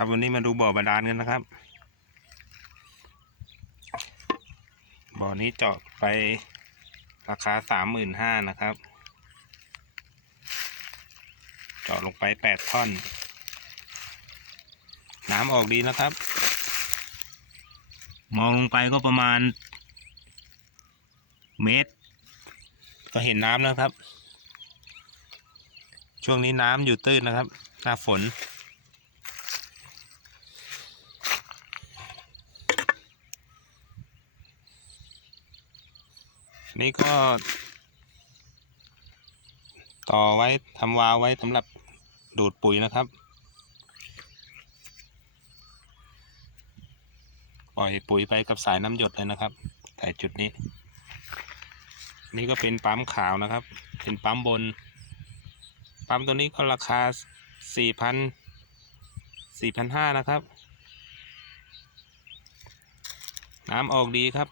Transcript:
ครับวันนี้มาดูบ่อบาดาลกันนะครับ บ่อนี้เจาะไปราคาสามหมื่นห้านะครับ เจาะลงไปแปดท่อน น้ำออกดีนะครับ มองลงไปก็ประมาณ เมตร ก็เห็นน้ำแล้วครับ ช่วงนี้น้ำอยู่ตื้นนะครับ หน้าฝน นี่ก็ ต่อไว้ทำวาวไว้สำหรับดูดปุ๋ยนะครับ ปล่อยปุ๋ยไปกับสายน้ำหยดเลยนะครับแต่จุดนี้ นี่ก็เป็นปั๊มขาวนะครับ เป็นปั๊มบน ปั๊มตัวนี้ก็ราคาสี่พันสี่พันห้านะครับ น้ำออกดีครับ